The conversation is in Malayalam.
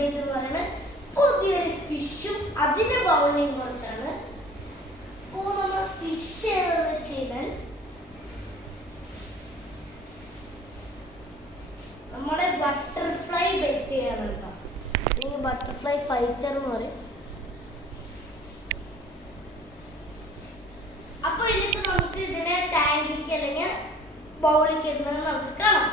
അപ്ഡേറ്റ് എന്ന് പറയുന്നത് പുതിയൊരു ഫിഷും അതിന്റെ ബൗളിനെയും കുറിച്ചാണ്. അപ്പോൾ നമ്മൾ ഫിഷ് ഏതെന്ന് വെച്ച് കഴിഞ്ഞാൽ നമ്മുടെ ബട്ടർഫ്ലൈ ബെറ്റയാണ് കേട്ടോ. ഈ ബട്ടർഫ്ലൈ ഫൈറ്റർ എന്ന് പറയും. അപ്പോൾ ഇനിയിപ്പോൾ നമുക്ക് ഇതിനെ ടാങ്കിക്ക് അല്ലെങ്കിൽ ബൗളിലേക്ക് ഇടുന്നത് നമുക്ക് കാണാം.